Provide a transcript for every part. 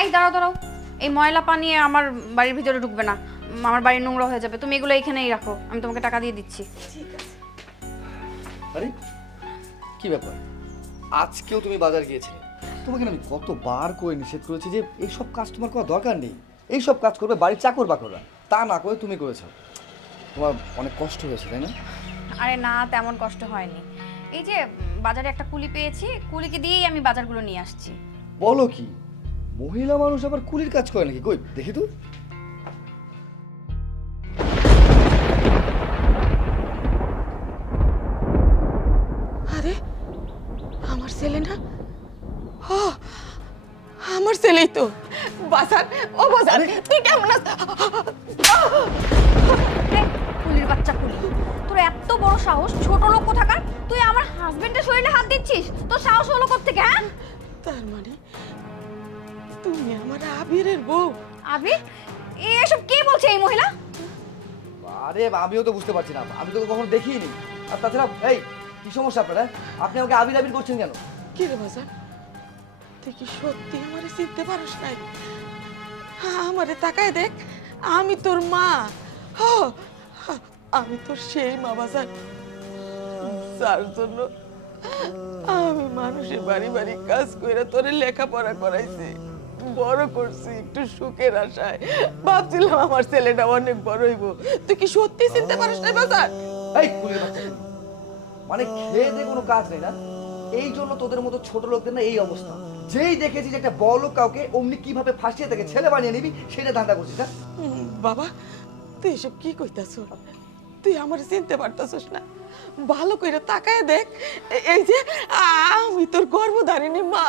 এই দাঁড়াও দাঁড়াও, এই ময়লা পানি আমার বাড়ির ভিতরে ঢুকবে না, আমার বাড়ি নোংরা হয়ে যাবে। তুমি এগুলো এখানেই রাখো, আমি তোমাকে টাকা দিয়ে দিচ্ছি। আরে কি ব্যাপার, আজকেও তুমি বাজার গিয়েছিলে? তোমাকে না আমি কতবার করে নিষেধ করেছি যে এইসব কাজ তোমার করার দরকার নেই, এইসব কাজ করবে বাড়ির চাকর বাকররা, তা না করে তুমি করেছো। তোমার অনেক কষ্ট হয়েছে তাই না? আরে না, তেমন কষ্ট হয়নি। এই যে বাজারে একটা কুলি পেয়েছি, কুলিকে দিয়েই আমি বাজারগুলো নিয়ে আসছি। বলো কি, মহিলা মানুষ আবার কুলির কাজ করে নাকি? কই দেখি তো। আরে আমার ছেলে না? ও আমার ছেলেই তো। বাজার, ও বাজার, তুই কেমন আছিস? এই, কুলির বাচ্চা কুলি, তোর এত বড় সাহস! ছোট লোক কোথাকার, তুই আমার হাজবেন্ডের শরীরে হাত দিচ্ছিস? তোর সাহস হলো কোত্থেকে? হ্যাঁ, তার মানে তুমি আমার আবিরের বউ? আবির? এসব কে বলছে এই মহিলা? আরে আমিও তো বুঝতে পারছি না, আমি তো কখনো দেখিনি। আর তাছাড়া এই কি সমস্যা আপনারা, আপনি আমাকে আবির আবির করছেন কেন? কি রে বাজার, তুই কি সত্যি আমারে চিনতে পারিস নাই? আমারে তাকায় দেখ, আমি তোর মা। ও আমি তোর সেই মা বাজার, যার জন্য আমি মানুষের বাড়ি বাড়ি কাজ করে তোরে লেখাপড়া করাইছি, বড় করছি একটু সুখের আশায়। ভাবছিলাম আমার ছেলেটা অনেক বড় হইব। তুই কি সত্যি চিনতে পারিস না বাজার? এই কুলির বাচ্চা কুলি। মানে খেয়ে দিয়ে কোনো কাজ নেই না, এই জন্য তোদের মতো ছোট লোকদের না এই অবস্থা। যেই দেখেছি যে একটা বড় লোক কাউকে অমনি কিভাবে ফাঁসিয়ে তাকে ছেলে বানিয়ে নিবি সেটা ধান্দা করছিস। হ্যাঁ বাবা, তুই এসব কি কইতাছ? তুই আমার চিনতে পারতাছিস না? ভালো করে তাকায় দেখ, এই যে আমি তোর গর্ভধারিণী মা,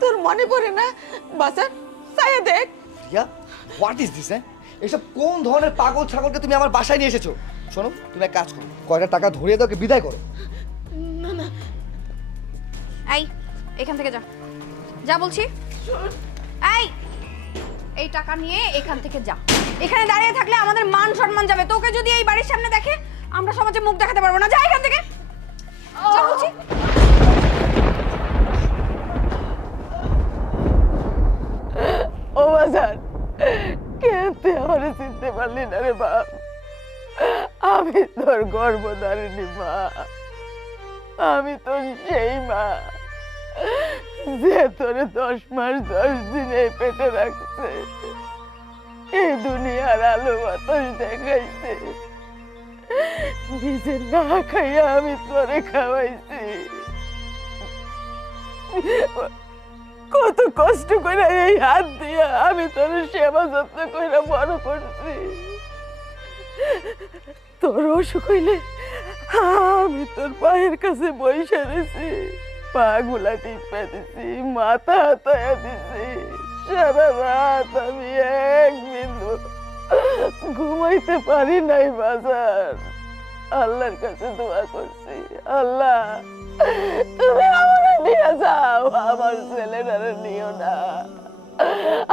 তোর মনে পড়ে না? বাজার চাইয়া দেখ। Riya, what is this? হ্যাঁ এসব কোন ধরনের পাগল ছাগলকে তুমি আমার বাসায় নিয়ে এসেছো? শোনো, তুমি এক কাজ করো, কয়টা টাকা ধরিয়ে দাও, ওকে বিদায় করো। না না, এই, এখান থেকে যা, যা বলছি। এই, এই টাকা নিয়ে এখান থেকে যা। এখানে দাঁড়িয়ে থাকলে আমাদের মান সম্মান যাবে। তোকে যদি এই বাড়ির সামনে দেখে, আমরা সমাজে মুখ দেখাতে পারবো না। যা এখান থেকে, যা বলছি। ও বাজার, কেন তুই আমার চিনতে পারলি না রে বাপ? আমি তোর গর্ভধারিণী মা, আমি তোর সেই মা যে তোরে 10 মাস 10 দিন এই পেটে রাখছে, এই দুনিয়ার আলো বাতাস দেখাইছে, নিজে না খাইয়া আমি তোরে খাওয়াইছি। কত কষ্ট করে এই হাত দিয়া আমি তোর সেবা যত্ন করে বড় করছি। তোর অসুখ হইলে আমি তোর পায়ের কাছে বইসা রয়েছি, পা গুলা টিপা দিছি, মাথা হাতায়া দিছি। সারা রাত আমি এক বিন্দু ঘুমাইতে পারি নাই বাজার। আল্লাহর কাছে দোয়া করছি, আল্লাহ তুমি আমারে নিয়ে যাও, আমার ছেলেটারে নিও না,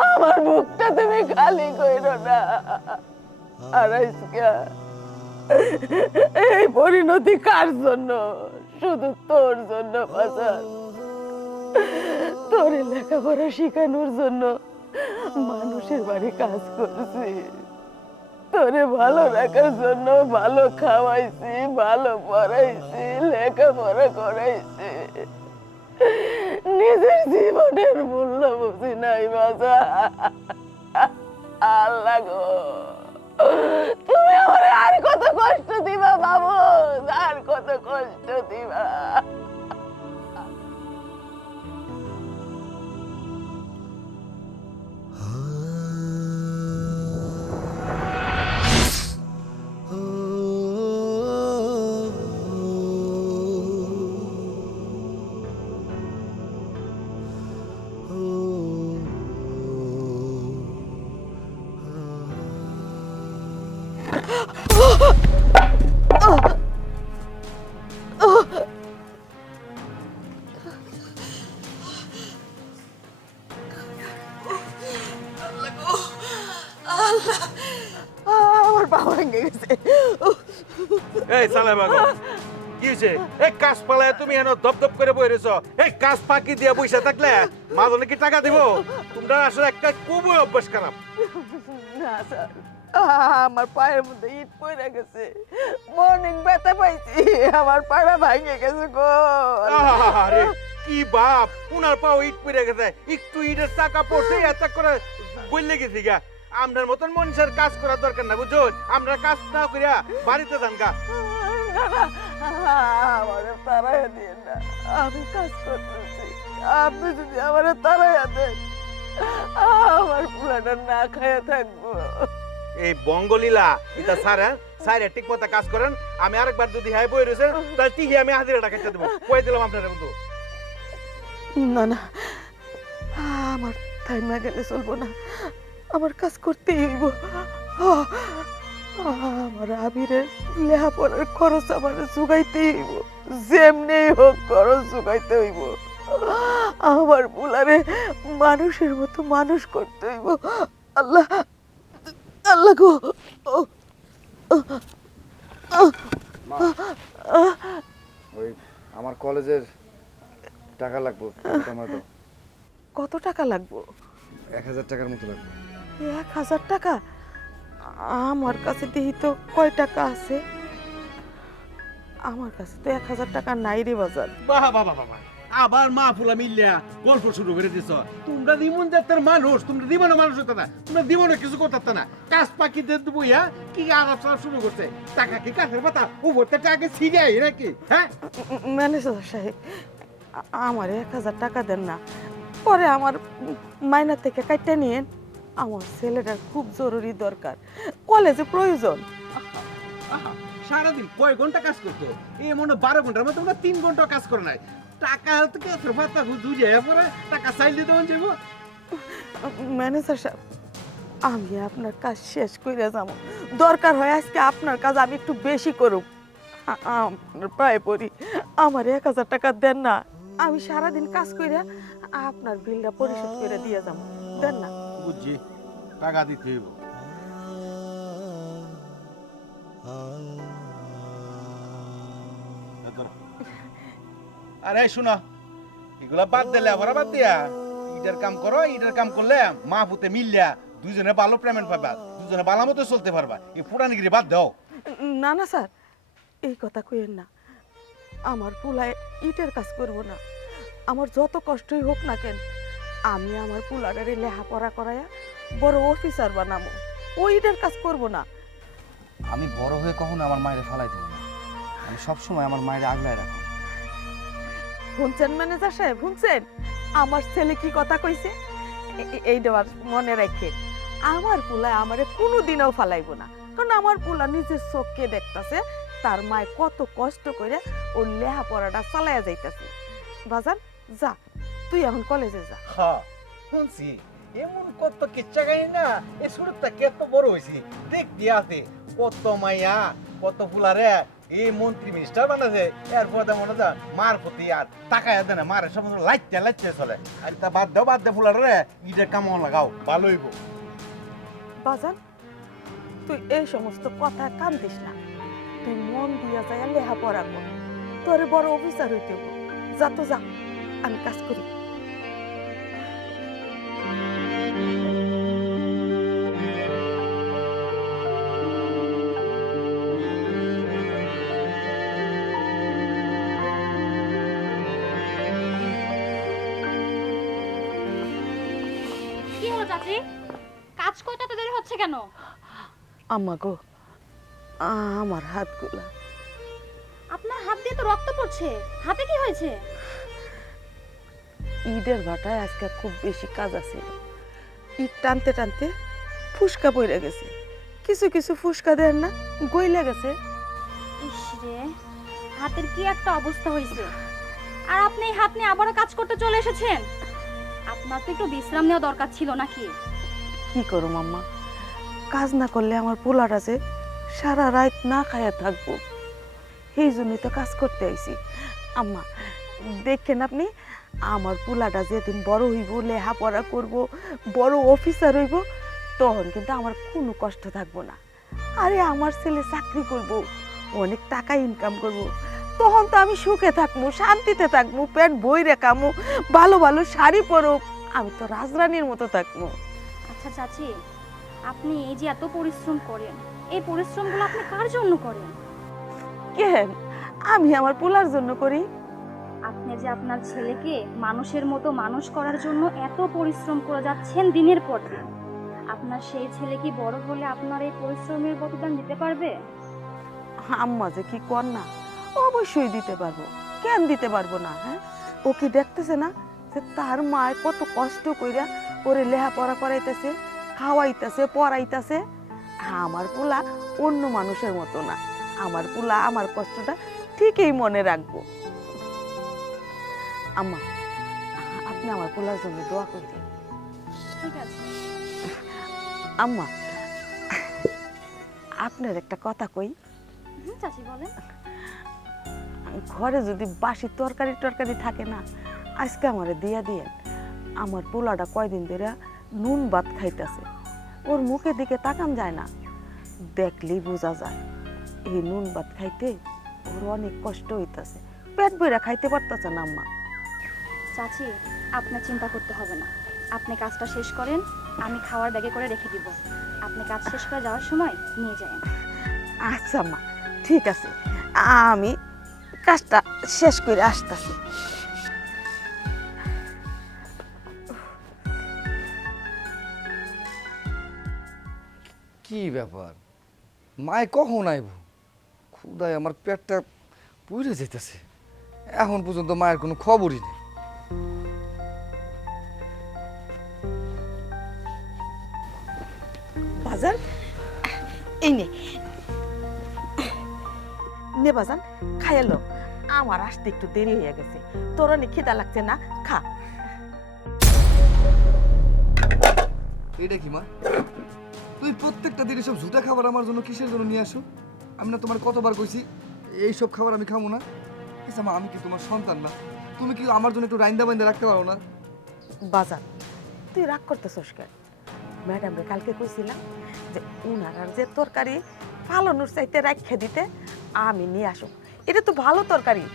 আমার বুকটা তুমি খালি কইরো না। আর আজকে এই পরিণতি কার জন্য? শুধু তোর জন্য বাজার। তোরে লেখাপড়া শিখানোর জন্য মানুষের বাড়ি কাজ করছি, তোরে ভালো রাখার জন্য ভালো খাওয়াইছি, ভালো পড়াইছি, লেখাপড়া করাইছি। নিজের জীবনের মূল্য বুঝি নাই বাজা। আল্লাহ গো, তুমি আমার আর কত কষ্ট দিবা বাবু, আর কত কষ্ট দিবা? আমার পা ভেঙে গেছে। এই সালে বাবা, কি হয়েছে? এই কাজ পালায় তুমি এনে দপ দপ করে বই রয়েছ। এই কাজ ফাঁকি দিয়ে বসে থাকলে মা জনে কি টাকা দিব? তোমরা আসলে একটা খুবই অভ্যাস খারাপ। না স্যার, আমার পায়ের মধ্যে ইট পড়ে গেছে, মর্নিং ব্যথা পাইছি, আমার পাড়া ভাঙে গেছে গো। আরে কি বাপ, উনার পাও ইট পড়ে গেছে, একটু ইটের চাকা পড়ছে এত করে বললে গেছি গা। আমরার মতন মানুষের কাজ করার দরকার না বুঝছো, আমরা কাজ না করিয়া বাড়িতে যান গা। না না, আমার তাড়াইয়া দিয়ে না, আমি কাজ করতেছি, আপনি যদি আমার তাড়াইয়া দেন আমার পুরাটা না খাইয়া থাকবো। এই বঙ্গলীলা এটা স্যার, স্যার ঠিক মতো কাজ করেন। আমি আরেকবার যদি হ্যাঁ বই রয়েছে তাহলে ঠিকই আমি হাজিরাটা খেতে দেবো, কয়ে দিলাম আপনারা বন্ধু। না না, আমার টাইমে গেলে চলবো না, আমার কাজ করতেই হইব। আমার আবিরের লেখাপড়ার খরচ আমার জোগাইতেই হইব, যেমনি হোক খরচ জোগাইতে হইব। আমার বুলারে মানুষের মতো মানুষ করতে হইব। আল্লাহ আল্লাহ গো। ওই আমার কলেজের টাকা লাগবে, আমার দাও। কত টাকা লাগবো? 1000 টাকার মতো লাগবে। 1000 টাকা? আমার কাছে দেখি তো কয় টাকা আছে, আমার কাছে তো 1000 টাকা নাই রে বাজার। বাবা বাবা বাবা, আবার মা ফুলা মিল্লা গল্প শুরু করে দিছ। তোমরা দিমন জাতের মানুষ, তোমরা দিমনে মানুষ হতো না, তোমরা দিমনে কিছু করতে না। কাজ পাখি দিয়ে দেবো ইয়া কি আলাপ সালাপ শুরু করছে। টাকা কি কাঠের পাতা উপরতে টাকা ছিড়াই নাকি? হ্যাঁ ম্যানেজার সাহেব, আমার 1000 টাকা দেন না, পরে আমার মাইনা থেকে কাটতে নিয়েন। আমার ছেলেটার খুব জরুরি দরকার, কলেজে প্রয়োজন। আহা, সারাদিন কয় ঘন্টা কাজ করতো? এই মনে 12 ঘন্টার মধ্যে তোমরা 3 ঘন্টা কাজ করো নাই। টাকা তো কাঠের পাতা দুজে পরে টাকা চাইল দিতে যাবো। ম্যানেজার সাহেব, আমি আপনার কাজ শেষ করে যাব, দরকার হয় আজকে আপনার কাজ আমি একটু বেশি করুক। আপনার পায়ে পড়ি, আমার 1000 টাকা দেন না, আমি সারাদিন কাজ করে আপনার বিলটা পরিশোধ করে দিয়ে যাব, দেন না। বুঝছি, টাকা দিতে হইব। আরে শোনো, এগুলা বাদ দিলে আবার বাদ দিয়া ইটার কাম করো। ইটার কাম করলে মা পুতে মিললা দুইজনে ভালো পেমেন্ট পাবা, দুজনে ভালো মতো চলতে পারবা। এই পুরানিগিরি বাদ দাও। না না স্যার, এই কথা কইেন না, আমার পুলায় ইটের কাজ করব না। আমার যত কষ্টই হোক না কেন, আমি আমার পুলাটারে লেখাপড়া করাইয়া বড় অফিসার বানাবো, ওই ইটের কাজ করব না। আমি বড় হয়ে কখনো আমার মায়ের ফালাই দেবো না, আমি সবসময় আমার মায়ের আগলায় রাখবো। শুনছেন ম্যানেজার সাহেব, শুনছেন আমার ছেলে কি কথা কইছে? এই দেওয়ার মনে রাখেন, আমার পুলায় আমারে কোনোদিনও ফালাইব না, কারণ আমার পুলা নিজের চোখকে দেখতাছে তার মায় কত কষ্ট করে ওর লেখাপড়াটা চালাইয়া যাইতাছে। বাজান যা, তুই এখন কলেজে যা। হ্যাঁ শুনছি, এমন কত কিচ্ছা কাহিনী না, এই শুরুটা কত বড় হয়েছি দেখতে আছে। কত মাইয়া কত ফুলারে এই মন্ত্রী মিনিস্টার বানাছে, এরপর মনে হয় মার প্রতি আর টাকা দেয় না, মারে সব লাইতে লাইতে চলে। আর তা বাদ দে ফুলারে, ইটের কাম লাগাও, ভালো হইব। বাজান তুই এই সমস্ত কথা কান দিস না, তুই মন দিয়া যায় লেখাপড়া কর, তোরে বড় অফিসার হইতে হবে। যা তো যা, আমি কাজ করি। কি হলো চাচি, কাজ করতে এত দেরি হচ্ছে কেন? আম্মা গো, আমার হাতগুলা। আপনার হাত দিয়ে তো রক্ত পড়ছে, হাতে কি হয়েছে? ঈদের ভাটায় আজকে খুব বেশি কাজ আছে, ঈদ টানতে টানতে ফুসকা পড়ে গেছে, কিছু কিছু ফুসকা দেন না গইলে গেছে। ইস রে, হাতের কি একটা অবস্থা হয়েছে। আর আপনি এই হাত নিয়ে আবারও কাজ করতে চলে এসেছেন? আপনার তো একটু বিশ্রাম নেওয়া দরকার ছিল নাকি? কি করো মাম্মা, কাজ না করলে আমার পোলাটা যে সারা রাত না খায়া থাকবো, এই জন্যই তো কাজ করতে আইছি। আম্মা দেখেন আপনি, আমার পোলাটা যেদিন বড় হইব, লেখাপড়া করব, বড় অফিসার হইব, তখন কিন্তু আমার কোনো কষ্ট থাকবো না। আরে আমার ছেলে চাকরি করব, অনেক টাকা ইনকাম করব, তখন তো আমি সুখে থাকবো, শান্তিতে থাকবো, পেট বইরে খামো, ভালো ভালো শাড়ি পরো, আমি তো রাজরানীর মতো থাকবো। আচ্ছা চাচি, আপনি এই যে এত পরিশ্রম করেন, এই পরিশ্রমগুলো আপনি কার জন্য করেন? কেন? আমি আমার পোলার জন্য করি। আপনি যে আপনার ছেলেকে মানুষের মতো মানুষ করার জন্য এত পরিশ্রম করে যাচ্ছেন দিনের পর দিন, আপনার সেই ছেলে কি বড় হলে আপনার এই পরিশ্রমের প্রতিদান দিতে পারবে? আম্মা যে কি কর না, অবশ্যই দিতে পারবো। কেন দিতে পারবো না? হ্যাঁ, ও কি দেখতেছে না যে তার মা কত কষ্ট কইরা ওরে লেখাপড়া করাইতেছে, খাওয়াইতেছে, পড়াইতেছে। আমার পোলা অন্য মানুষের মতো না। আমার পোলা আমার কষ্টটা ঠিকই মনে রাখবো। আম্মা, আপনি আমার পোলার জন্য দোয়া করতেন। ঠিক আছে। আম্মা, আপনার একটা কথা কই। চাচি বলেন। ঘরে যদি বাসি তরকারি টরকারি থাকে না, আজকে আমারে দিয়া দিয়েন। আমার পোলাটা কয়দিন ধরে নুন ভাত খাইতেছে, ওর মুখের দিকে তাকান যায় না, দেখলেই বোঝা যায় এই নুন ভাত খাইতে ওর অনেক কষ্ট হইতাছে, পেট বইরা খাইতে পারতেছে না। আম্মা, চাচি, আপনার চিন্তা করতে হবে না, আপনি কাজটা শেষ করেন, আমি খাওয়ার ব্যাগে করে রেখে দিব। আপনি কাজ শেষ করে যাওয়ার সময় নিয়ে যান। আচ্ছা মা, ঠিক আছে, আমি কাজটা শেষ করে আসতেছি। কি ব্যাপার, মায় কখন আইব? ক্ষুদায় আমার পেটটা পুড়ে যেতেছে, এখন পর্যন্ত মায়ের কোনো খবরই নেই। বাজান, এই নে নে বাজান, খাইলো। আমার আসতে একটু দেরি হয়ে গেছে, তোর অনেক খিদা লাগছে না? খা। এটা কি মা, তুই প্রত্যেকটা দিন এসব ঝুটা খাবার আমার জন্য কিসের জন্য নিয়ে আসো? আমি না তোমার কতবার কইছি এইসব খাবার আমি খাবো না? আচ্ছা মা, আমি কি তোমার সন্তান না? তুমি কি আমার জন্য একটু রাইন্দা বাইন্দা রাখতে পারো না? বাজান, তুই রাগ করতেছস কেন? ম্যাডামরে কালকে কইছিলাম যে উনার যে তরকারি ফালানোর চাইতে রাখা দিতে, আমি নিয়ে আসো। এটা তো ভালো তরকারি,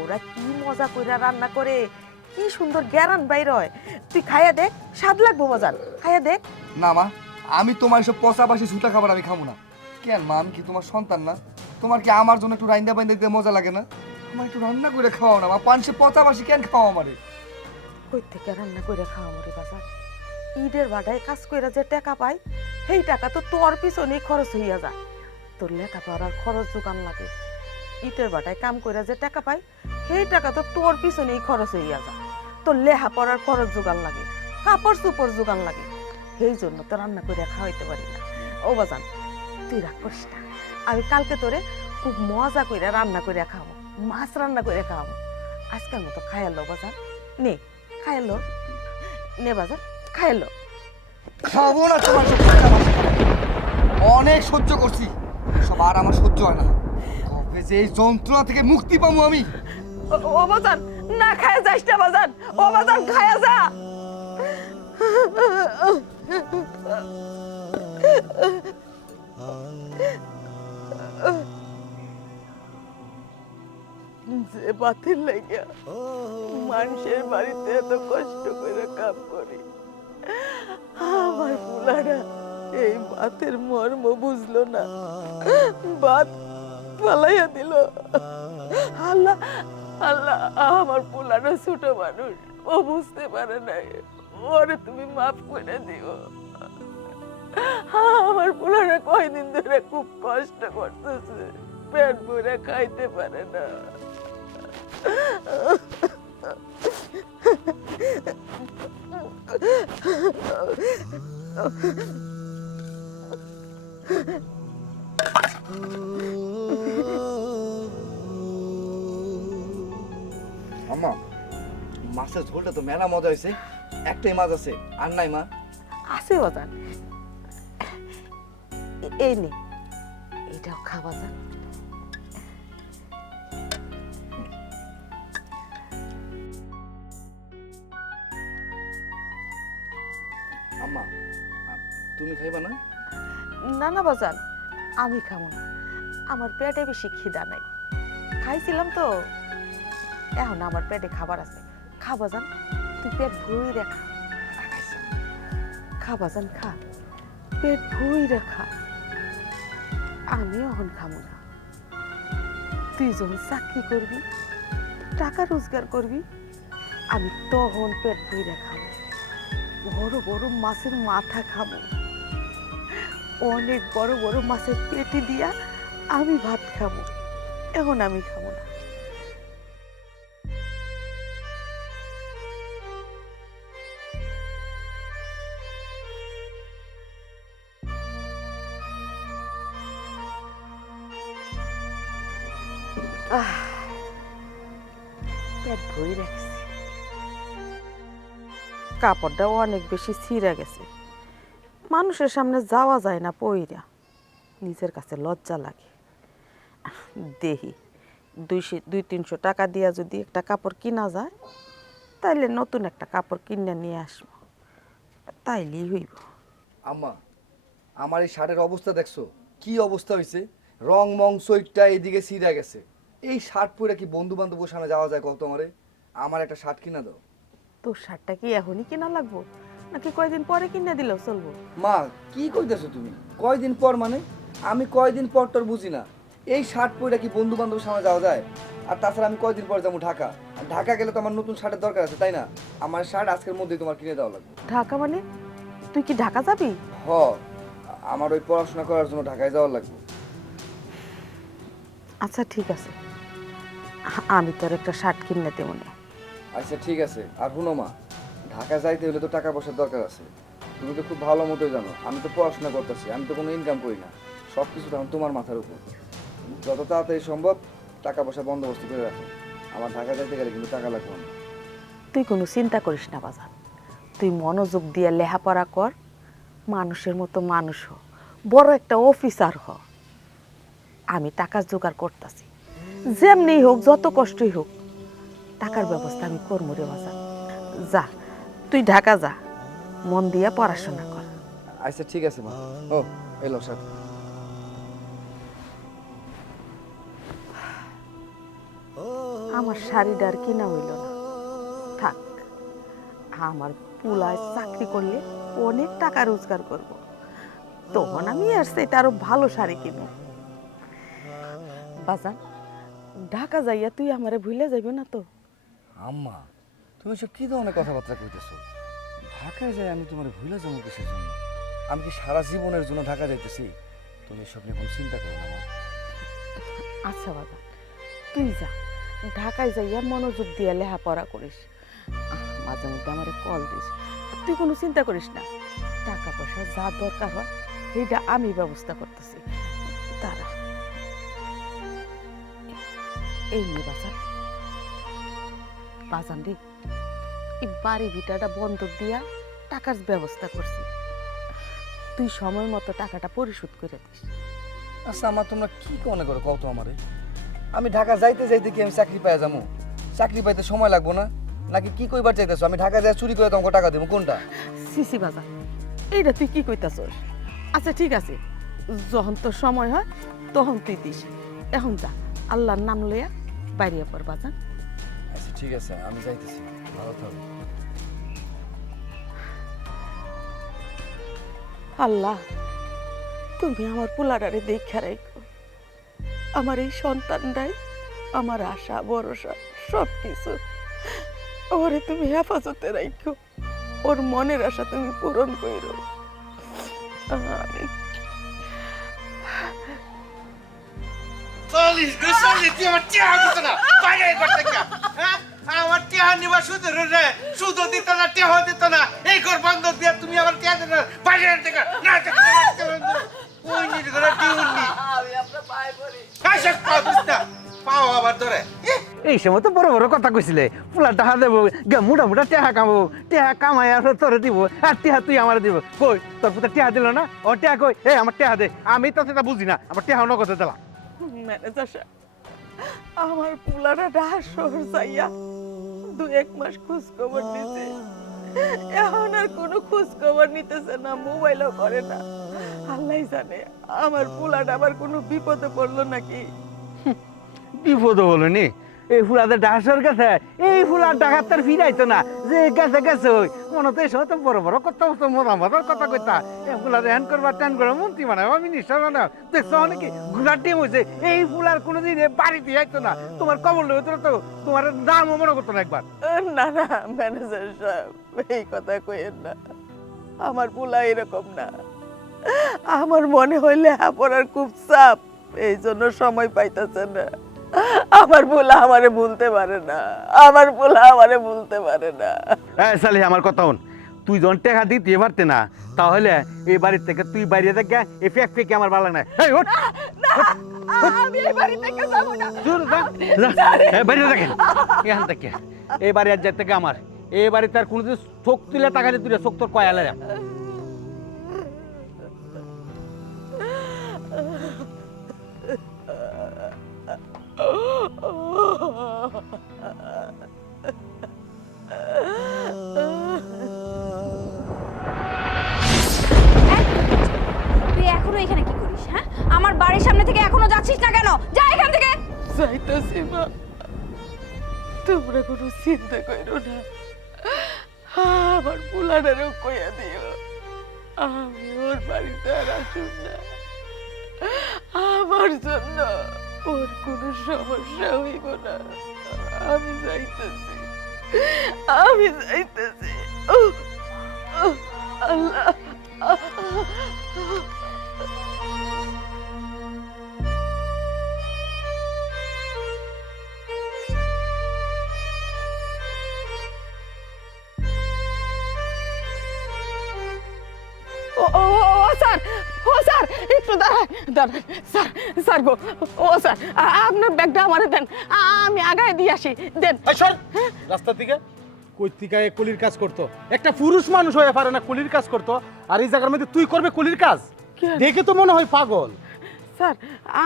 ওরা কি মজা করে রান্না করে, কি সুন্দর গ্যারান বাইর হয়। তুই খাইয়া দেখ, স্বাদ লাগবো বাজান, খাইয়া দেখ। না মা, আমি তোমার এসব পচাবাসি ঝুটা খাবার আমি খাবো না। কেন মা, আমি কি তোমার সন্তান না? তোমার কি আমার জন্য একটু রাইন্দা বাইন্দা দিতে মজা লাগে না? আমার একটু রান্না করে খাওয়াও না মা, পানসে পচাবাসি কেন খাওয়া আমারে? কই থেকে রান্না করে খাওয়া মরে বাজার? ঈদের বাটায় কাজ কইরা যে টাকা পাই, সেই টাকা তো তোর পিছনেই খরচ হইয়া যায়। তোর লেখাপড়ার খরচ যোগান লাগে। ঈদের বাটায় কাম কইরা যে টাকা পাই, সেই টাকা তো তোর পিছনেই খরচ হইয়া যায়। তোর লেখাপড়ার খরচ যোগান লাগে, কাপড় চোপড় যোগান লাগে। সেই জন্য তো রান্না করে খাওয়াইতে পারি না। ও বাজান, তুই রাগ করিস না, আমি কালকে তোরে খুব মজা কইরা রান্না করে খাওয়াবো, মাছ রান্না করে খাওয়াবো। আজকের মতো খাইয়ালো বাজান, নে খাইলো, নে বাজার খাইলো। খাবো না তোমার সব পচাবাসি খাবার। অনেক সহ্য করছি, সব আর আমার সহ্য হয় না। কবে যে এই যন্ত্রণা থেকে মুক্তি পাবো আমি? ও বাজান, না খায়া যাইস না বাজান, ও বাজান খায়া যা। যে বাতিল লাগিয়া মানুষের বাড়িতে এত কষ্ট করে কাম করি, আমার পোলারা এই বাতের মর্ম বুঝলো না, বাত পালাইয়া দিল। আল্লাহ আল্লাহ, আমার পোলারা ছোট মানুষ, ও বুঝতে পারে নাই, ওরে তুমি মাফ করে দিও। আমার পোলারা কয়দিন ধরে খুব কষ্ট করতেছে, পেট ভরে খাইতে পারে না। আম্মা, মাছের ঝোলটা তো মেলা মজা হয়েছে। একটাই মাছ আছে, আর নাই মা? আছে বাজান, এই নে, এটাও খা বাজান। আম্মা, তুমি খাইবা না? না না বাজান, আমি খাবো না, আমার পেটে বেশি খিদা নাই, খাইছিলাম তো, এখন আমার পেটে খাবার আছে। খা বাজান, তুই পেট ভরে খা। খা বাজান খা, পেট ভুইরা খা। আমি অহন খামো না। তুই যখন চাকরি করবি, টাকা রোজগার করবি, আমি তখন পেট ভুইরা খাবো। বড় বড় মাছের মাথা খাবো, অনেক বড় বড় মাছের পেটি দিয়া আমি ভাত খাবো। এখন আমি খাবো না। পেট ভরে রাখছি। কাপড়টাও অনেক বেশি ছিঁড়া গেছে, মানুষের সামনে যাওয়া যায় না পইরা, নিজের কাছে লজ্জা লাগে। দেখি 200-300 টাকা দিয়া যদি একটা কাপড় কিনা যায়, তাইলে নতুন একটা কাপড় কিনে নিয়ে আসবো, তাইলেই হইব। আম্মা, আমার এই শার্টের অবস্থা দেখছো? কি অবস্থা হয়েছে? রং মং সইটটা এদিকে ছিঁড়া গেছে। এই শার্ট পরে কি বন্ধু বান্ধবের সামনে যাওয়া যায় কত? আমার একটা শার্ট কিনা দাও। তোর শার্টটা কি এখনই কিনা লাগবো, নাকি কয়দিন পরে কিনে দিলেও চলবো? মা, কি কইতেছো তুমি? কয়দিন পর মানে? আমি কয়দিন পর তোর বুঝি না। এই শার্ট পরে কি বন্ধু বান্ধবের সামনে যাওয়া যায়? আর তাছাড়া আমি কয়দিন পর যাবো ঢাকা। আর ঢাকা গেলে তো আমার নতুন শার্টের দরকার আছে, তাই না? আমার শার্ট আজকের মধ্যেই তোমার কিনে দেওয়া লাগবে। ঢাকা মানে? তুই কি ঢাকা যাবি? হ, আমার ওই পড়াশোনা করার জন্য ঢাকায় যাওয়ার লাগবে। আচ্ছা ঠিক আছে, আমি তোর একটা শার্ট কিনে দেবো না। আচ্ছা ঠিক আছে। আর শুনো মা, ঢাকা যাইতে হলে তো টাকা পয়সার দরকার আছে। তুমি তো খুব ভালো মতোই জানো আমি তো পড়াশোনা করতেছি, আমি তো কোনো ইনকাম করি না। সব কিছু তখন তোমার মাথার উপর। যত তাড়াতাড়ি সম্ভব টাকা পয়সা বন্দোবস্ত করে রাখো। আমার ঢাকা যাইতে গেলে কিন্তু টাকা লাগবে না। তুই কোনো চিন্তা করিস না বাজান, তুই মনোযোগ দিয়ে লেখাপড়া কর, মানুষের মতো মানুষ হ, বড় একটা অফিসার হ। আমি টাকার জোগাড় করতেছি, যেমনি হোক যত কষ্টই হোক টাকার ব্যবস্থা আমি করবো রে বাজান। যা তুই ঢাকা যা, মন দিয়ে পড়াশোনা কর। আচ্ছা ঠিক আছে মা। ও এলো স্যার। আমার শাড়িটা আর কিনা হইল না, থাক। আমার পুলায় চাকরি করলে অনেক টাকা রোজগার করব, তখন আমি আর সেটা আরো ভালো শাড়ি কিনব। বাজান, ঢাকা যাইয়া তুই আমারে ভুলে যাইবে না তো? আম্মা, তুমি সব কি ধরনের কথাবার্তা কইতেছো? ঢাকায় যাই আমি তোমার ভুলে যাবো কিসের জন্য? আমি কি সারা জীবনের জন্য ঢাকা যাইতেছি? তুমি এসব নিয়ে কোনো চিন্তা করো না মা। আচ্ছা বাজান, তুই যা, ঢাকায় যাইয়া মনোযোগ দিয়ে লেখাপড়া করিস, মাঝে মধ্যে আমারে কল দিস। তুই কোনো চিন্তা করিস না, টাকা পয়সা যা দরকার হয় সেইটা আমি ব্যবস্থা করতেছি। তারা এই নিয়ে বাজান, বাজান রে, এই বাড়ি ভিটাটা বন্ধক দিয়া টাকার ব্যবস্থা করছি, তুই সময় মতো টাকাটা পরিশোধ করে দিস। আচ্ছা আমার তোমরা কি মনে করো কত আমারে? আমি ঢাকা যাইতে যাইতে কি আমি চাকরি পাই যাবো? চাকরি পাইতে সময় লাগবো না? নাকি কি কইবার চাইতেছো আমি ঢাকা যাই চুরি করে তোমাকে টাকা দেবো? কোনটা? সিসি বাজান, এইটা তুই কি কইতাছস? আচ্ছা ঠিক আছে, যখন তোর সময় হয় তখন তুই দিস। এখন যা, আল্লাহর নাম লইয়া বাইরে পর বাজান। আচ্ছা ঠিক আছে, আমি যাইতেছি। ভালো থাকো। আল্লাহ, তুমি আমার পোলারারে দেখা রাখো। আমার এই সন্তানটাই আমার আশা ভরসা সব কিছু। ওরে তুমি হেফাজতে রাখো, ওর মনের আশা তুমি পূরণ করো। আমিন। চল্লিশ তুই আমার টিয়া দিত না বাইরে করতে গা, হ্যাঁ? আমার টিয়া নিবা সুদের রে, সুদও দিত না, টিয়াও দিত না, এই ঘর বন্ধ দিয়ে তুমি আমার টিয়া দিত না বাইরে থেকে না ওই নিতে করে দিউনি আমি আপনার পায়ে পড়ি কাছে পাও আবার ধরে। এই সময় তো বড় বড় কথা কইছিলে, ফুলা টাকা দেবো, মোটা মোটা টেহা কামাবো, টেহা কামাই আর তোরে দিব, আর টেহা তুই আমার দিব। কই তোর পুতে টেহা দিল না? ও টেহা কই? এই আমার টেহা দে, আমি তো সেটা বুঝি না, আমার টেহা নগদে দিলাম। ম্যানেজার সাহেব, আমার পোলারা ঢাকা শহর যাইয়া 2-1 মাস খোঁজ খবর নিতে, এখন আর কোনো খোঁজ খবর নিতেছে না, মোবাইলও করে না। আল্লাহ জানে আমার পোলাটা আবার কোনো বিপদে পড়লো নাকি। বিপদ বলনি এই ফুলাদের ডাহাসের কাছে, এই ফুলার টাকা তার ফিরাইতো না, যে গেছে গেছে ওই মনে তো এসব তো বড় বড় কথা বলতো মজার কথা কইতা এগুলা রেন করবা টান করে মন্ত্রী বানাবো মিনিস্টার বানাবো দেখছো অনেকে ঘুরার টিম হয়েছে এই ফুলার কোনোদিন বাড়িতে আইতো না তোমার কবল হইতো তো তোমার দামও মনে করতো না একবার। না না ম্যানেজার সাহেব, এই কথা কইেন না। আমার পোলা এরকম না। আমার মনে হইলে পড়ার খুব চাপ, এই জন্য সময় পাইতেছে না। আমার পোলা আমারে ভুলতে পারে না, আমার পোলা আমারে ভুলতে পারে না। এই সালি আমার কথা হন, তুই যখন টাকা দিতে পারতে না তাহলে এই বাড়ির থেকে তুই বাইরে থেকে এই ফেক ফেকে আমার ভালো লাগে না। এই ওঠ আমি এই বাড়ি থেকে যাবো না। বাইরে দেখেন এখান থেকে এই বাড়ি আর থেকে আমার এই বাড়িতে আর কোনোদিন চোখ তুলে টাকা দিয়ে তুলে চোখ তোর কয়ালে তুই এখনো এখানে কি করিস? হ্যাঁ, আমার বাড়ির সামনে থেকে এখনো যাচ্ছিস না কেন? যা এখান থেকে। যাইতাছি মা, তোমরা কোনো চিন্তা করো না। আমার পোলাটারও কইয়া দিও আমি ওর বাড়িতে আর আসুন না। আমার জন্য ওর কোনো সমস্যা হইব না। আমি যাইতেছি, আমি যাইতেছি। আল্লাহ ও ও ও স্যার, ও স্যার একটু দাঁড়ান স্যার, স্যার গো, ও স্যার আপনার ব্যাগটা আমারে দেন, আমি আগায় দিয়ে আসি, দেন। রাস্তা থেকে কই থেকে কুলির কাজ করতো, একটা পুরুষ মানুষ হয়ে পারে না কুলির কাজ করতো, আর এই জায়গার মধ্যে তুই করবে কুলির কাজ? দেখে তো মনে হয় পাগল। স্যার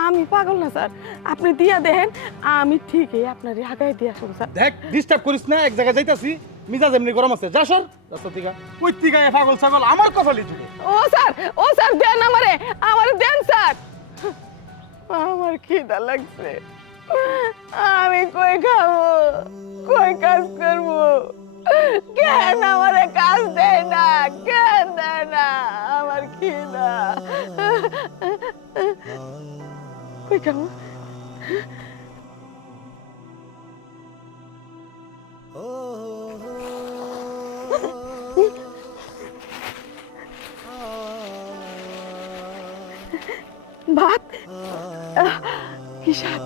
আমি পাগল না স্যার, আপনি দিয়া দেখেন, আমি ঠিকই আপনার আগায় দিয়ে আসবো স্যার। দেখ ডিস্টার্ব করিস না, এক জায়গায় যাইতাছি, মিজাজ এমনি গরম আছে, যা সর রাস্তা থেকে। কই থেকে পাগল ছাগল আমার কপালে জুড়ে। ও স্যার দেন আমারে, আমারে দেন স্যার। আমার খিদা লাগছে, আমি কই খাবো, কই কাজ করবো? কেন আমারে কাজ দেয় না, কেন দেয় না? আমার খিদা, কই খাবো? ভাত, কি স্বাদ।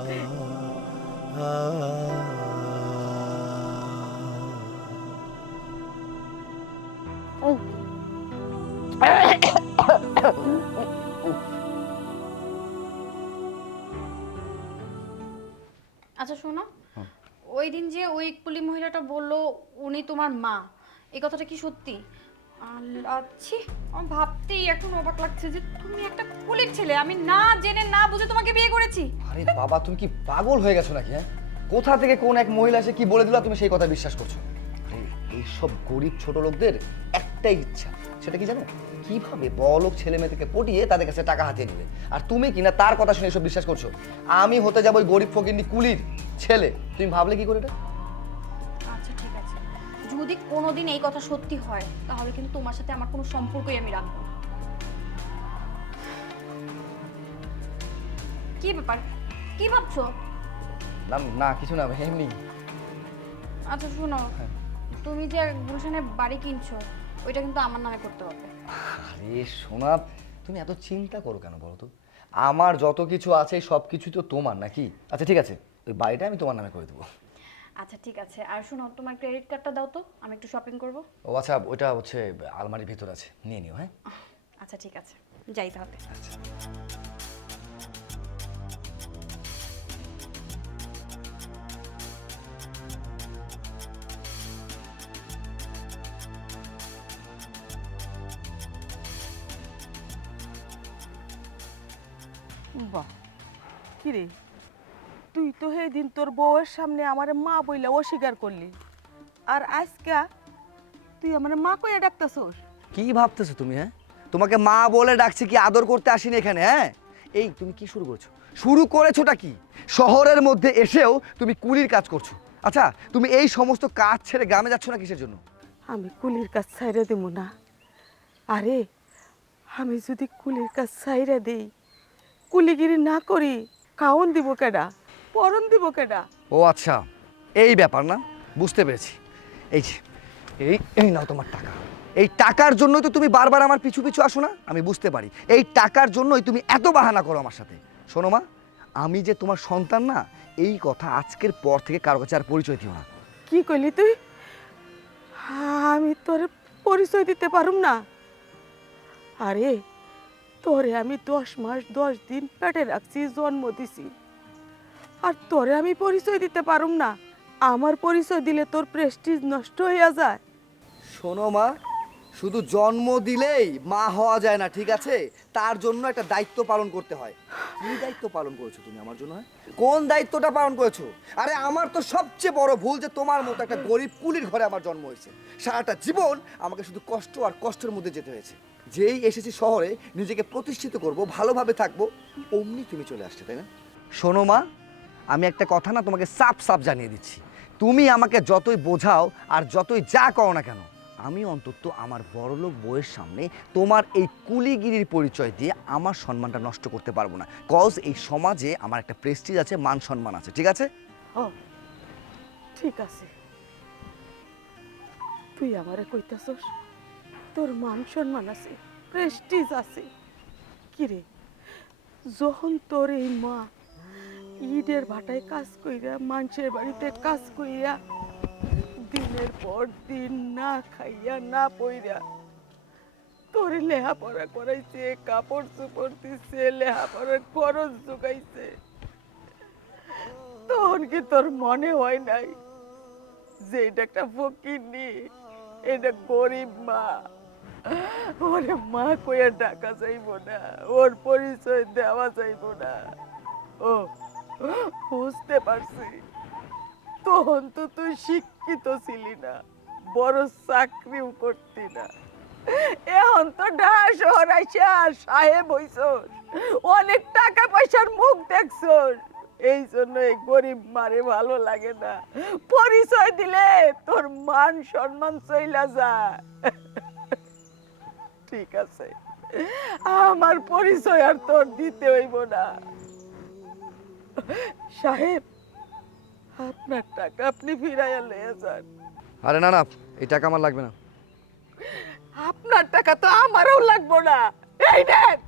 আচ্ছা শোনো, ওই দিন যে ওই কুলি মহিলাটা বললো উনি তোমার মা, এই কথাটা কি সত্যি? আচ্ছা, আমার ভাবতেই এখন অবাক লাগছে যে তুমি একটা কুলির ছেলে, আমি না জেনে না বুঝে তোমাকে বিয়ে করেছি। আরে বাবা, তুমি কি পাগল হয়ে গেছো নাকি? হ্যাঁ, কোথা থেকে কোন এক মহিলা এসে কি বলে দিল তুমি সেই কথা বিশ্বাস করছো? আরে এইসব গরিব ছোট লোকদের একটাই ইচ্ছা, সেটা কি জানো? কিভাবে বড়লোক ছেলে মেয়েদেরকে পটিয়ে তাদের কাছে টাকা হাতিয়ে নেবে। আর তুমি কিনা তার কথা শুনে এসব বিশ্বাস করছো। আমি হতে যাবো ওই গরিব ফকিন্নি কুলির ছেলে, তুমি ভাবলে কি করে এটা? আচ্ছা ঠিক আছে, যদি কোনোদিন এই কথা সত্যি হয় তাহলে কিন্তু তোমার সাথে আমার কোনো সম্পর্কই আমি রাখবো না। কি ব্যাপার, কি ভাবছো? না না কিছু না, এমনি। আচ্ছা শোনো, তুমি যে গুলশানে বাড়ি কিনছো ওইটা কিন্তু আমার নামে করতে হবে। আরে সোনা, তুমি এত চিন্তা করো কেন বলো তো? আমার যত কিছু আছে সব কিছু তো তোমার নাকি? আচ্ছা ঠিক আছে, ওই বাড়িটা আমি তোমার নামে করে দেবো। আচ্ছা ঠিক আছে, আর শোনো তোমার ক্রেডিট কার্ডটা দাও তো, আমি একটু শপিং করব। ও আচ্ছা, ওইটা হচ্ছে আলমারির ভিতর আছে, নিয়ে নিও। হ্যাঁ আচ্ছা ঠিক আছে, যাই তাহলে। বাহ, কিরে তুই তো সেদিন তোর বউয়ের সামনে আমারে মা বইলা অস্বীকার করলি, আর আজকে তুই আমারে মা কইয়া ডাকতাছস। কি ভাবতেছো তুমি? হ্যাঁ, তোমাকে মা বলে ডাকছি কি আদর করতে আসিনি এখানে? হ্যাঁ, এই তুমি কি শুরু করছো? শুরু করেছোটা কি? শহরের মধ্যে এসেও তুমি কুলির কাজ করছো। আচ্ছা, তুমি এই সমস্ত কাজ ছেড়ে গ্রামে যাচ্ছ না কিসের জন্য? আমি কুলির কাজ ছাইরা দেব না। আরে আমি যদি কুলির কাজ ছাইরা দেই, কুলিগিরি না করি, খাওন দিব কেডা, পরন দিব কেডা? ও আচ্ছা, এই ব্যাপার না, বুঝতে পেরেছি। এই যে এই এই নাও তোমার টাকা। এই টাকার জন্যই তো তুমি বারবার আমার পিছু পিছু আসো না, আমি বুঝতে পারি। এই টাকার জন্যই তুমি এত বাহানা করো আমার সাথে। শোনো মা, আমি যে তোমার সন্তান না, এই কথা আজকের পর থেকে কারো কাছে আর পরিচয় দিও না। কি কইলি তুই? আমি তোর পরিচয় দিতে পারুম না? আরে তোরে আমি 10 মাস 10 দিন পেটে রাখছি, জন্ম দিছি, আর তোরে আমি পরিচয় দিতে পারুম না? আমার পরিচয় দিলে তোর প্রেস্টিজ নষ্ট হইয়া যায়। শোনো মা, শুধু জন্ম দিলেই মা হওয়া যায় না, ঠিক আছে? তার জন্য একটা দায়িত্ব পালন করতে হয়। কি দায়িত্ব পালন করেছো তুমি আমার জন্য? কোন দায়িত্বটা পালন করেছো? আরে আমার তো সবচেয়ে বড় ভুল যে তোমার মতো একটা গরিব কুলির ঘরে আমার জন্ম হয়েছে। সারাটা জীবন আমাকে শুধু কষ্ট আর কষ্টের মধ্যে যেতে হয়েছে। যেই এসেছি শহরে নিজেকে প্রতিষ্ঠিত করব, ভালোভাবে থাকবো, অমনি তুমি চলে আসছে, তাই না? শোনো মা, আমি একটা কথা না তোমাকে সাফ সাফ জানিয়ে দিচ্ছি, তুমি আমাকে যতই বোঝাও আর যতই যা করো না কেন, আমি অন্তত আমার বড়লোক বউয়ের সামনে তোমার এই কুলিগিরির পরিচয় দিয়ে আমার সম্মানটা নষ্ট করতে পারবো না। কজ এই সমাজে আমার একটা প্রেস্টিজ আছে, মান সম্মান আছে, ঠিক আছে? ও ঠিক আছে, তুই আমারে কইতাছস তোর মান সম্মান আছে, প্রেস্টিজ আছে। কিরে, যখন তোর এই মা ঈদের ভাটায় কাজ কইরা, মানুষের বাড়িতে কাজ কইরা, দিনের পর দিন না খাইয়া না পইরা তোরে লেহাপড়া করাইছে, কাপড় চোপড় দিচ্ছে, লেহাপড়ার খরচ জোগাইছে, তখন কি তোর মনে হয় নাই যে এটা একটা ফকিরনি, এটা গরিব মা? ওরে মা কইয়া ডাকা যাইব না, ওর পরিচয় দেওয়া যাইব না? ও বুঝতে পারছি, তখন তো তুই শিক্ষিত ছিলি না, বড় চাকরিও করতি না। এখন তো ঢাকা শহর আইসা সাহেব হইছস, অনেক টাকা পয়সার মুখ দেখছস, এই জন্য এই গরিব মারে ভালো লাগে না। পরিচয় দিলে তোর মান সম্মান চইলা যায়। ঠিক আছে, আমার পরিচয় আর তোর দিতে হইব না। সাহেব, আপনার টাকা আপনি ফিরাইয়া লইয়া যান। আরে না না, এই টাকা আমার লাগবে না। আপনার টাকা তো আমারও লাগবো না, এই নেন।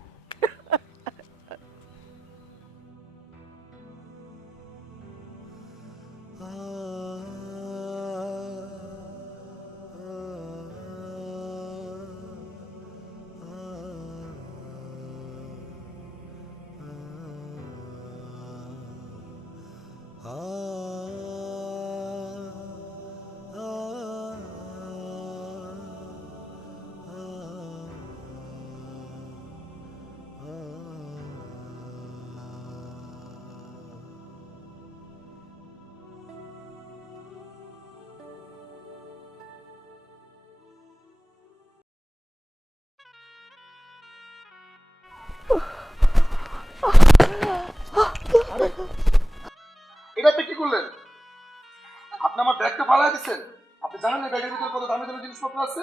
এটা আপনি কি করলেন? আপনি আমার ব্যাগটা ফালাই দিচ্ছেন। আপনি জানেন না ব্যাগের ভিতরে কত দামি দামি জিনিসপত্র আছে?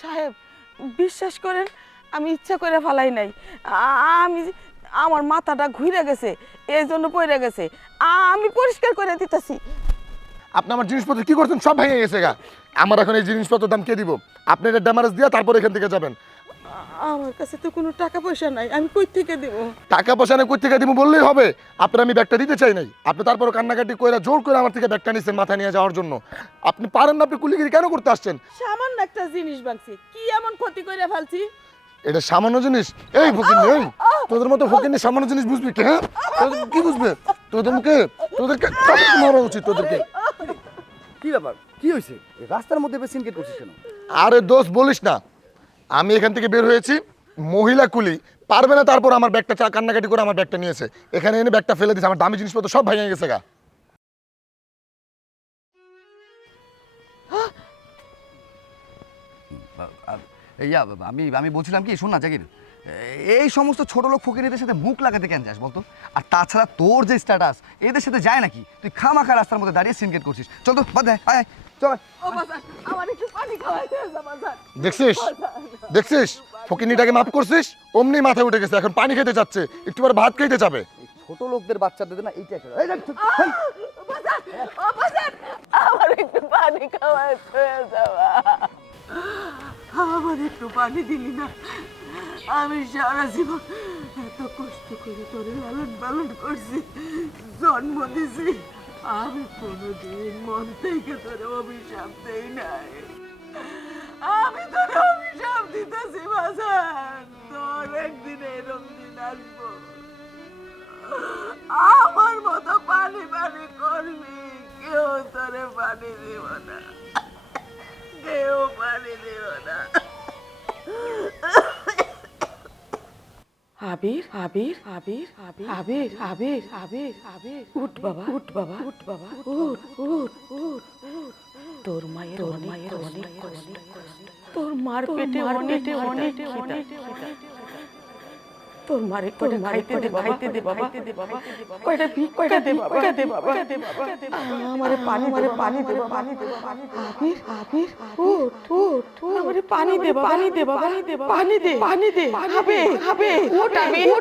সাহেব, বিশ্বাস করেন আমি ইচ্ছা করে ফালাই নাই, আমি আমার মাথাটা ঘুরে গেছে, এই জন্য পড়ে গেছে, আমি পরিষ্কার করে দিতেছি। আপনি আমার জিনিসপত্র কি করছেন? সব ভেঙে গেছে গা। আমার এখন এই জিনিসপত্রের দাম কে দিব? আপনি এটা ড্যামারেজ দিয়ে তারপর এখান থেকে যাবেন। আমার কাছে তো কোনো টাকা পয়সা নাই, আমি কই থেকে দেব? টাকা পয়সা না কই থেকে দিব বললেই হবে? আপনার আমি ব্যাগটা দিতে চাই নাই, আপনি তারপর কান্নাকাটি কইরা জোর করে আমার থেকে ব্যাগটা নিচ্ছেন মাথা নিয়ে যাওয়ার জন্য। আপনি পারেন না, আপনি কুলিগিরি কেন করতে আসছেন? সামান্য একটা জিনিস ভাঙছি, কি এমন ক্ষতি করে ফেলছি? এটা সামান্য জিনিস? এই ফকিন্নি, এই তোদের মতো ফকিন্নি সামান্য জিনিস বুঝবি কি? হ্যাঁ, তোদের কি বুঝবে? তোদেরকে মারা উচিত তোদেরকে। কি ব্যাপার, কি হয়েছে? রাস্তার মধ্যে বেশ সিনকেট করছিস কেন? আরে দোষ বলিস না, আমি এখান থেকে বের হয়েছি, মহিলা কুলি পারবে না, তারপর আমার ব্যাগটা কান্নাকাটি করে আমার ব্যাগটা নিয়েছে, এখানে এনে ব্যাগটা ফেলে দিয়েছে, আমার দামি জিনিসপত্র সব ভেঙে গেছে গা। আমি আমি বলছিলাম কি, শোন না জাকির, এই সমস্ত ছোট লোক ফকিরদের সাথে মুখ লাগাতে কেন যাস বলতো? আর তাছাড়া তোর যে স্ট্যাটাস এদের সাথে যায় নাকি? তুই খামাখা রাস্তার মধ্যে দাঁড়িয়ে সিনকেট করছিস। চল তো, বাদ দে, আয়। চল। ও বাজান আমার একটু পানি খাওয়াইতে যা বাজান। দেখছিস দেখছিস ফকিনিটাকে মাফ করছিস, অমনি মাথায় উঠে গেছে, এখন পানি খেতে যাচ্ছে, একটু পরে ভাত খেতে যাবে। এই ছোট লোকদের বাচ্চাদের না এইটা একটা- এই দেখ, বাজান ও বাজান আমার একটু পানি খাওয়াইতে যাওয়া। আমার একটু পানি দিলি না, আমি সারা জীবন এত কষ্ট করে তোরে লালন পালন করছি, জন্ম দিছি, আমি কোনোদিন মন থেকে তোরে অভিশাপ দেই নাই। আমি তোরে অভিশাপ দিতেছি বাজান, তোর একদিন এরম দিন আসবো আমার মতো পানি পানি করবি, কেউ তোরে পানি দিব না, কেউ পানি দিব না। আবির আবির আবির আবির আবির আবির আবির আবির উঠ বাবা, উঠ বাবা, উঠ বাবা, উঠ উঠ উঠ। তোর মায়ের অনেক কষ্ট, তোর মার পেটে অনেক অনেক অনেক তোর মারে কয়টা খাইতে দে বাবা, কয়টা ভিক্ষা দে বাবা, আমারে পানি দে বাবা, আবির আবির উঠ উঠ, আমারে পানি দে বাবা, পানি দে হবে উঠ আবির,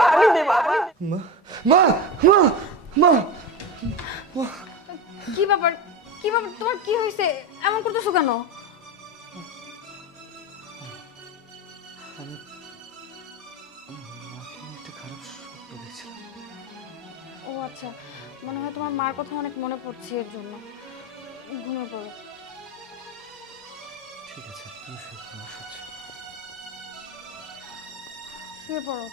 পানি দে বাবা। মা মা মা মা কি ব্যাপার তোমার কি হয়েছে, এমন করতেছো কেন? আমি মাকে নিয়ে একটা খারাপ স্বপ্ন দেখছিলাম। ও আচ্ছা, মনে হয় তোমার মার কথা অনেক মনে পড়ছে, এর জন্য ঘুমিয়ে পড়ো। ঠিক আছে, তুমি শুয়ে পড়ো, আমার সহ্য। শুয়ে পড়ো।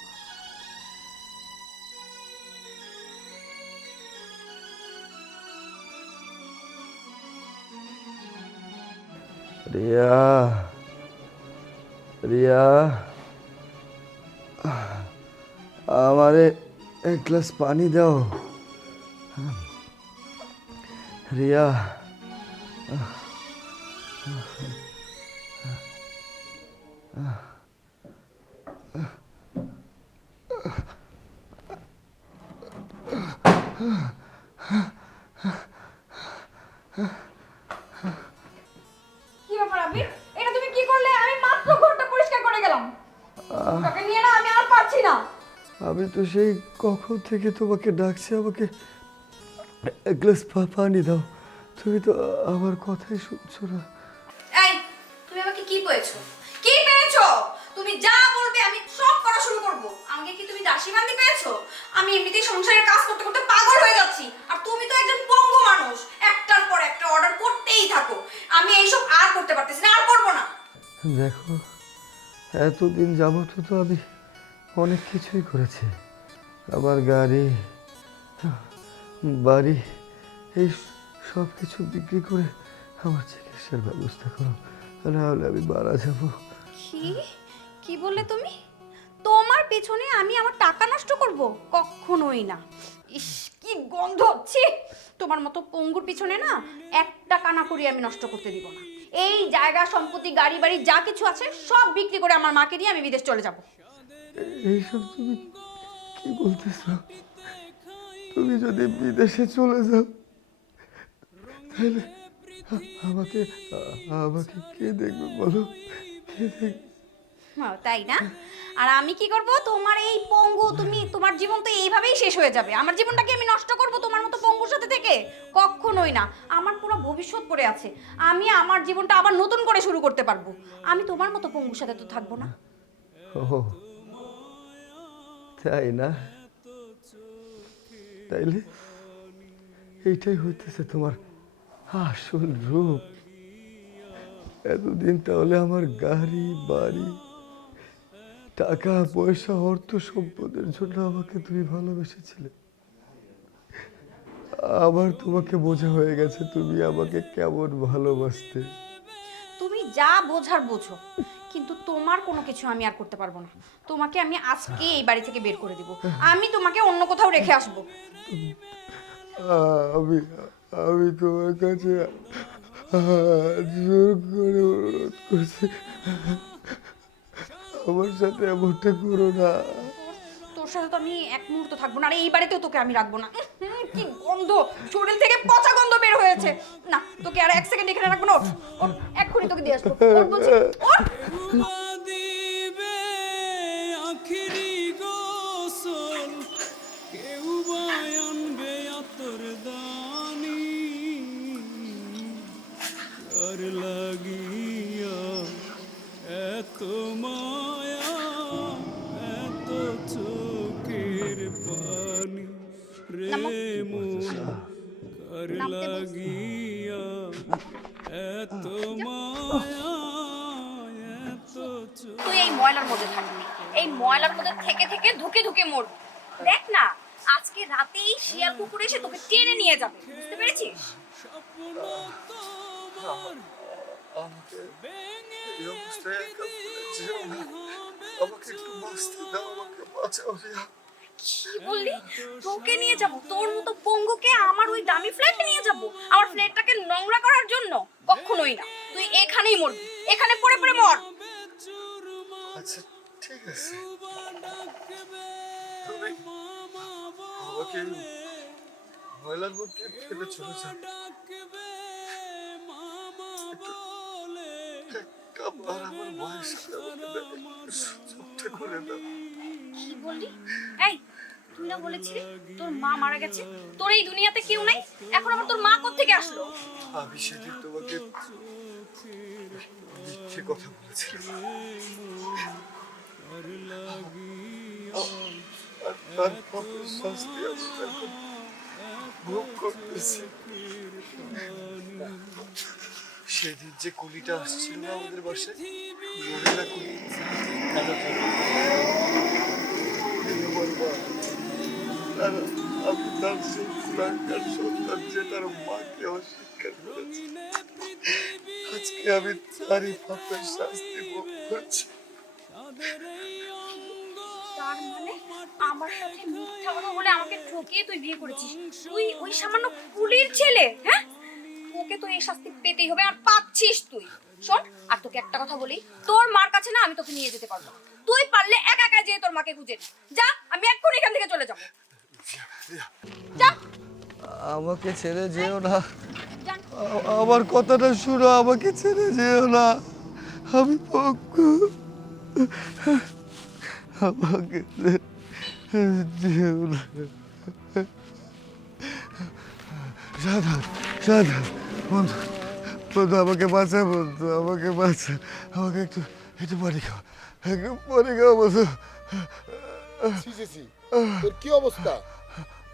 রিয়া রিয়া, আমারে এক গ্লাস পানি দাও। রিয়া কি ব্যাপার আবির, এটা তুমি কি করলে? আমি মাত্র ঘরটা পরিষ্কার করে গেলাম, তোকে নিয়ে না আমি আর পারছি না। আমি তো সেই কখন থেকে তোমাকে ডাকছি, আমাকে এক গ্লাস পানি দাও। তুমি তো আমার কথাই শুনছো না। এই তুমি আমাকে কি পেয়েছো? কি পেয়েছো? তুমি যা বলবে আমি সব করা শুরু করব। আমাকে কি তুমি দাসী বান্দি পেয়েছো? আমি এমনিতেই সংসারের কাজ করতে করতে পাগল হয়ে যাচ্ছি, আর তুমি তো একজন পঙ্গু মানুষ, একটার পর একটা অর্ডার করতেই থাকো। আমি এইসব আর করতে পারতেছি না, আর করবো না। দেখো, এতদিন যাবত তো আমি অনেক কিছুই করেছি। আমার গাড়ি বাড়ি এই সব কিছু বিক্রি করে আমার চিকিৎসার ব্যবস্থা করো, নাহলে আমি মারা যাবো। কি বললে তুমি? তোমার পেছনে আমি আমার টাকা নষ্ট করব? কখনোই না। ইস কি গন্ধ হচ্ছে! তোমার মতো পঙ্গুর পিছনে না একটা কানা করি আমি নষ্ট করতে দিব না। এই জায়গা সম্পত্তি গাড়ি বাড়ি যা কিছু আছে সব বিক্রি করে আমার মাকে নিয়ে আমি বিদেশ চলে যাব। এইসব তুমি কি বলতেছো? তুমি যদি বিদেশে চলে যাও তাহলে আমাকে আমাকে কে দেখবে বলো? কে দেখবে? তাই না? আর আমি কি করব? তোমার এই পঙ্গু, তোমার জীবন তো এইভাবেই শেষ হয়ে যাবে। আমার জীবনটাকে আমি নষ্ট করব তোমার মতো পঙ্গুর সাথে থেকে? কখনোই না। আমার পুরো ভবিষ্যৎ পড়ে আছে, আমি আমার জীবনটা আবার নতুন করে শুরু করতে পারবো। আমি তোমার মতো পঙ্গুর সাথে তো থাকবো না। ও তাই না? তাইলে এইটাই হইতেছে তোমার আসল রূপ। এতদিন তাহলে আমার গাড়ি বাড়ি টাকা পয়সা অর্থ সম্পদের জন্য আমাকে তুমি ভালোবেসেছিলে। আবার তোমাকে বোঝা হয়ে গেছে তুমি আমাকে কেমন ভালোবাসতে। তুমি যা বোঝার বোঝো, কিন্তু তোমার কোনো কিছু আমি আর করতে পারবো না। তোমাকে আমি আজকে এই বাড়ি থেকে বের করে দিব। আমি তোমাকে অন্য কোথাও রেখে আসবো। আমি আমি তোমার কাছে জোর করে অনুরোধ করছি, আমার সাথে এমনটা করো না। তোর সাথে তো আমি এক মুহূর্ত থাকবো না, আর এই বাড়িতেও তোকে আমি রাখবো না। কি গন্ধ, শরীর থেকে পচা গন্ধ বের হয়েছে। না, তোকে আর 1 সেকেন্ড এখানে রাখবো না। ওঠ, ওঠ, এক্ষুনি তোকে দিয়ে আসবো। ওঠ বলছি, ওঠ। দিবে আখিরি গোসল, কেউ বা আনবে আতর দানি, আর লাগিয়া এত মায়া, এত চোখের পানি রে মন, কার লাগিয়া এত মায়া, এত চোখ। তুই এই ময়লার মধ্যে থাকবি, এই ময়লার মধ্যে থেকে থেকে ধুকে ধুকে মরবি। দেখ না, আজকে রাতেই শিয়াল কুকুর এসে তোকে টেনে নিয়ে যাবে, বুঝতে পেরেছিস? কি বললি? তোকে নিয়ে যাব? তোর মতো পঙ্গুকে আমার ওই দামি ফ্ল্যাটে নিয়ে যাব? আমার ফ্ল্যাটটাকে নোংরা করার জন্য? কখনোই না। তুই এখানেই মরবি, এখানে পড়ে পড়ে মর। আচ্ছা ঠিক আছে, তুমি আমাকে ময়লার মধ্যে ফেলে চলে যাও। একবার আমার মায়ের সাথে আমাকে সুযোগটা করে দাও। কি বললি? এই, তুই না বলেছিলি তোর মা মারা গেছে? তোর এই দুনিয়াতে কেউ নাই, এখন আবার তোর মা কোত্থেকে আসলো? আমি সেদিন তোমাকে মিথ্যে কথা বলেছিলাম, আর তারপর শাস্তি আমি এখন ভোগ করতেছি। সেদিন যে কুলিটা আসছিল না আমাদের বাসায়, মহিলা কুলি, আমি তার সেই কুলাঙ্গার সন্তান যে তার মাকে অস্বীকার করেছে, আজকে আমি তারই পাপের শাস্তি ভোগ করছি। তার মানে আমার সাথে মিথ্যা কথা বলে আমাকে ঠকিয়ে তুই বিয়ে করেছিস? তুই ওই সামান্য কুলির ছেলে? হ্যাঁ, তোকে তো এই শাস্তি পেতেই হবে, আর পাচ্ছিস তুই। শোন, আর তোকে একটা কথা বলি, তোর মার কাছে না আমি তোকে নিয়ে যেতে পারবো না। তুই পারলে একা একা যেয়ে তোর মাকে খুঁজে নে। যা, আমি এক্ষুনি এখান থেকে চলে যাবো। যা। আমাকে ছেড়ে যেও না, যান। আমার কথাটা শুনো, আমাকে ছেড়ে যেও না, আমি পঙ্গু, আমাকে যেও না। সাধন, সাধন, বন্ধু, বন্ধু আমাকে বাঁচা, বন্ধু আমাকে বাঁচা, আমাকে একটু একটু পানি খাও, একটু পানি খাও বন্ধু। ছি ছি ছি, তোর কি অবস্থা?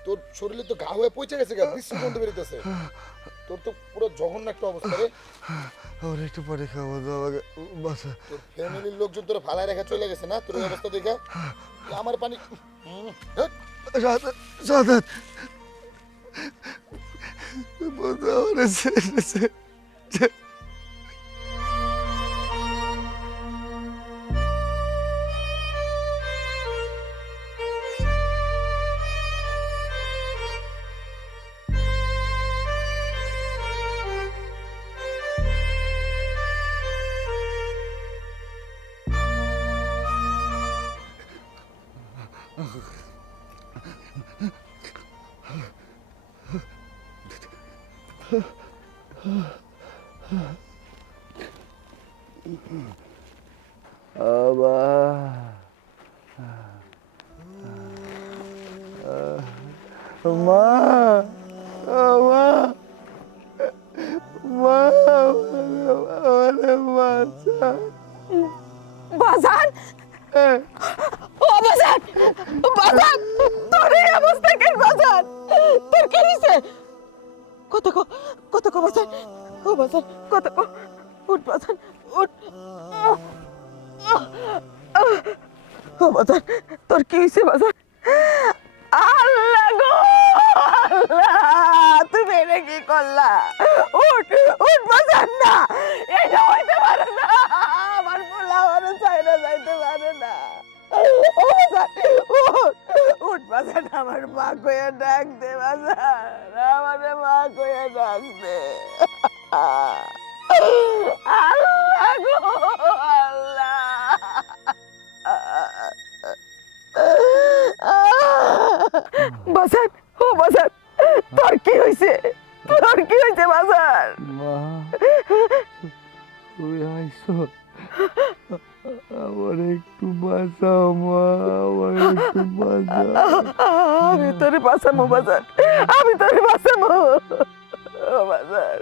তোর শরীরে তো ঘা হয়ে পচে গেছে, বিশ্রী গন্ধ বেরিতেছে, তোর তো পুরো জঘন্য একটা অবস্থা রে। আমার একটু পানি খাও বন্ধু, আমাকে বাঁচা। তোর ফ্যামিলির লোকজন তোরা ফালায় রেখে চলে গেছে না, তোর এই অবস্থা দেখে আমার পানি। সাধন, সাধন, বন্ধু আমার ছেড়েছে। মা, মা, মা, বাঁচা। বাজান, ও বাজান, বাজান, তোর এই অবস্থা কেন বাজান? তোর কি হয়েছে? কত বাজান, ও বাজান, কত উঠ বাজান, উঠ। ও বাজান, তোর কি হয়েছে বাজান? আল্লাহ গো, আল্লাহ, তুমি এটা কি করলা? উঠ, উঠ বাজান, না এটা হইতে পারে না, আমার পোলা আমার চাইনা যাইতে পারে না। ও বাজান, উঠ, উঠ বাজান, আমার মা কইয়া ডাক দে বাজান, আমার মা কইয়া ডাক দে। আল্লাহ গো, আল্লাহ। বাজান, ও বাজান, তুমি আইছো, আমার একটু বাঁচাও মা, আমার একটু বাঁচাও। আমি তোরে বাঁচাবো বাজার, আমি তোরে বাঁচাবো ও বাজার,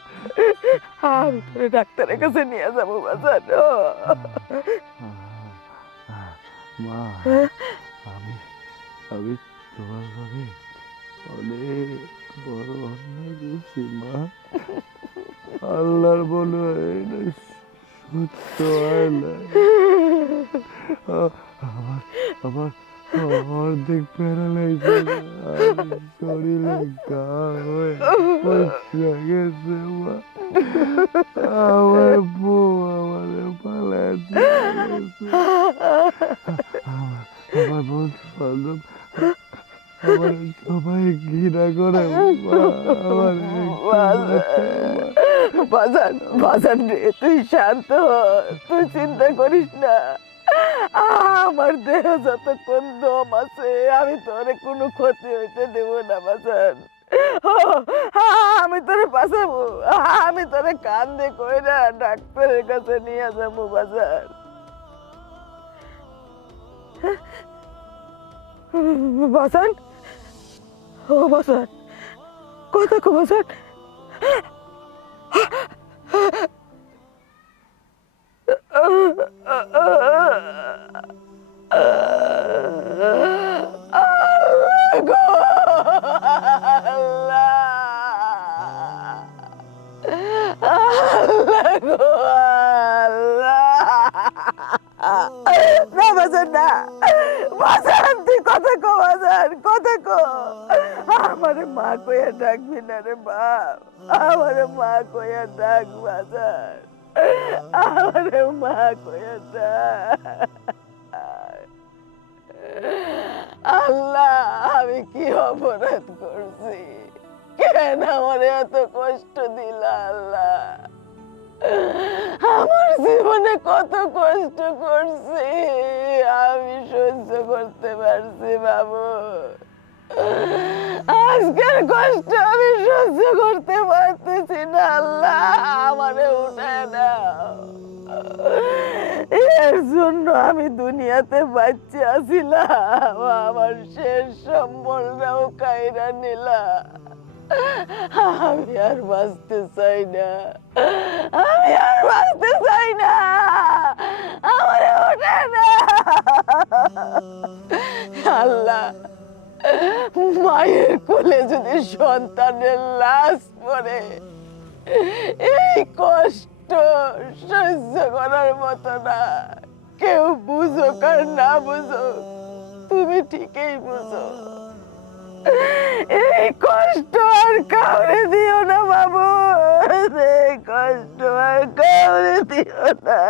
আমি তোরে ডাক্তারের কাছে নিয়ে যাবো বাজার। মা, আমি আমি তোমার লগে অনেক বড় অন্যায় করছি মা। আল্লাহর বলো এটা সত্য আল্লাহ। আমার আমার অর্ধেক প্যারালাইজ, শরীরে গা হয়ে পচে গেছে মা। আমার বউ আমাদের পালায় দিয়ে গেছে। আমার বন্ধু বান্ধব আমার সবাই ঘৃণা করে মা। আমার বাজান বাজান রে, তুই শান্ত হ, তুই চিন্তা করিস না। আমার দেহ যতক্ষণ দম আছে আমি তোরে কোনো ক্ষতি হইতে দেব না বাজান। আমি তোরে বাঁচাবো, আমি তোরে কান্দে কইরা ডাক্তারের কাছে নিয়ে যাবো বাজার। বাজান, ও বাজান, কথা কো বাজান। না বাজার না, বাজার তুই কথা কো বাজার, কথা কো। আমারে মা কইয়া ডাকবি না রে বাপ, আমারে মা কইয়া ডাক বাজার, আমারে মা কইয়া ডাক। আল্লাহ, আমি কি অপরাধ করছি? কেন আমারে এত কষ্ট দিলা আল্লাহ? আমার জীবনে কত কষ্ট করছি, আমি সহ্য করতে পারছি বাবু। আজকের কষ্ট আমি সহ্য করতে পারতেছি না আল্লাহ, আমারে উঠায় দাও। এর জন্য আমি দুনিয়াতে বাচ্চা আছিলাম, আমার শেষ সম্বলটাও কাইরা নিলা। আমি আর বাঁচতে চাই না, আমি আর বাঁচতে চাই না, আমারে ওঠে না। আল্লাহ, মায়ের কোলে যদি সন্তানের লাশ পড়ে, এই কষ্ট সহ্য করার মতো না। কেউ বুঝুক আর না বুঝুক, তুমি ঠিকই বুঝো। এই কষ্ট আর কাউরে দিও না বাবু, এই কষ্ট আর কাউরে দিও না।